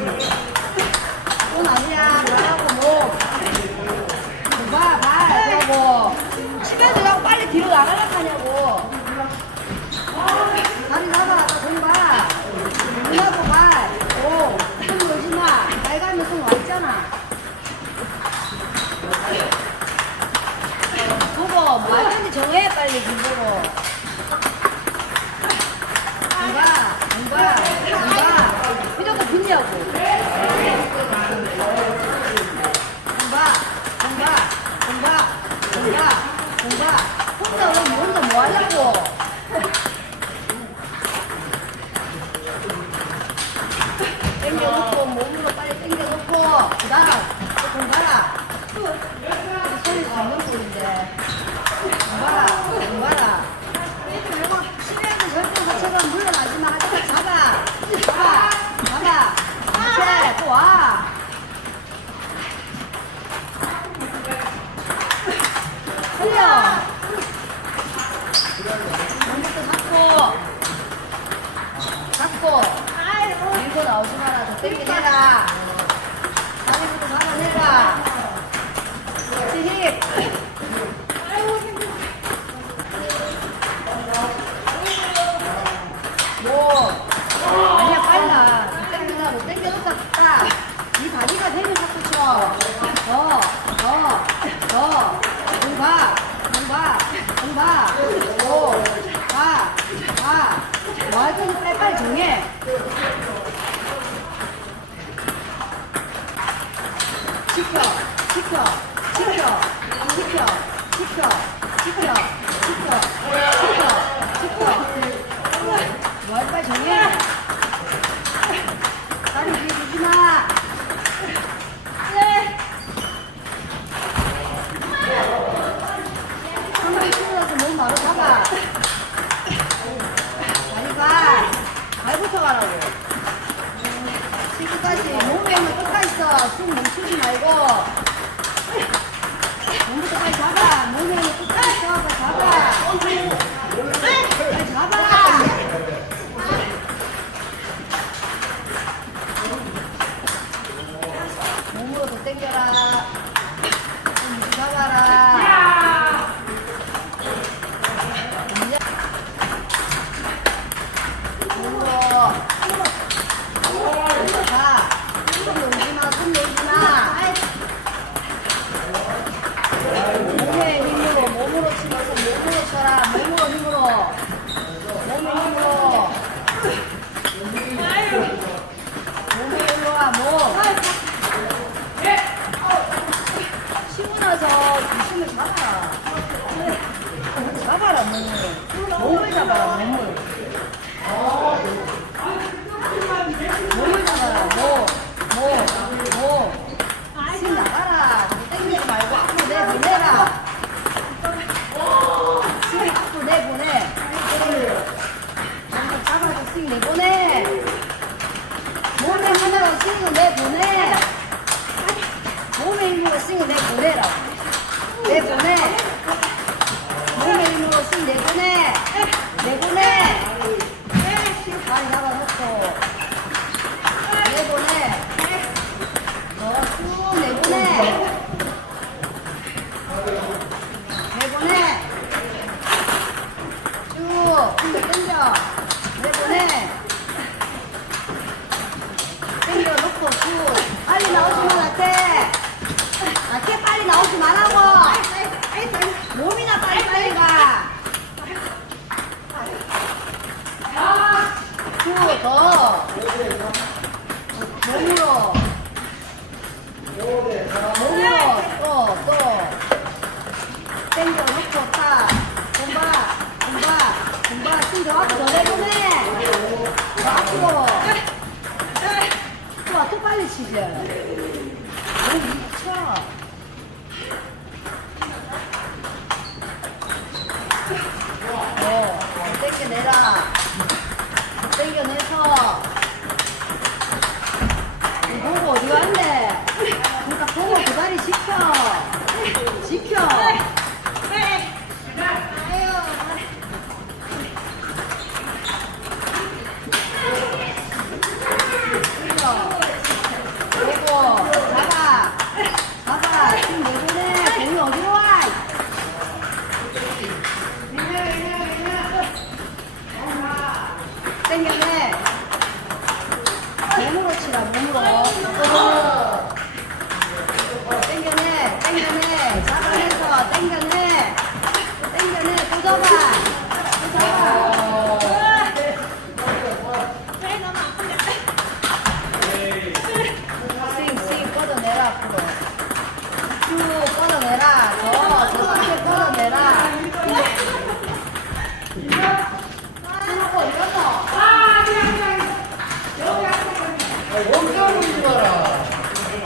손 아니야. 뭐라고 뭐. 봐, 봐. 그러고. 치면서 자꾸 빨리 뒤로 나가려고 하냐고. 다리 나가. 손 봐. 눈하고 봐. 오. 손 놓지 마. 빨간면 손 왔잖아. 그거 뭐 하는지 정해 빨리 그거로. 누가 누가 누가 よ。 땡겨내라. 다리부터. 뭐. 이 다리가 빨리빨리 정해 지켜 지켜 지켜 지켜 지켜 지켜 지켜 지켜 지켜 뭘 빨리 정해. 다리 뒤에 두지 마. 네. 한번 풀어서 몸 바로 잡아. 다리 봐. 발부터 가라고. 똑같이 몸에는 똑같이 있어. 숨 멈추지 말고. 몸을 똑같이 잡아. 몸에는 똑같이 잡아. 잡아. 빨리 잡아. 몸으로 더 땡겨라 나서 중심을 잡아라. 잡아라, 몸을. 몸을 잡아라, 몸을. 씩. 땡기지 말고 앞으로 내보내라. 씩 씩. 몸에 힘으로 싱을 내보내라. 내보내. 쭉. 당겨. 내보내. 당겨 놓고 쭉. 빨리 나오지 마, 나한테. 나한테 빨리 나오지 말라고. 몸이나 빨리 빨리 가. 쭉 더. 몸으로. 땡겨놓고 딱 공바 공바 공바 숨겨 전에 보내 앞으로 좋아 또 빨리 치지 너 미쳐 어 땡겨내라. 몸으로 치라, 몸으로. 어,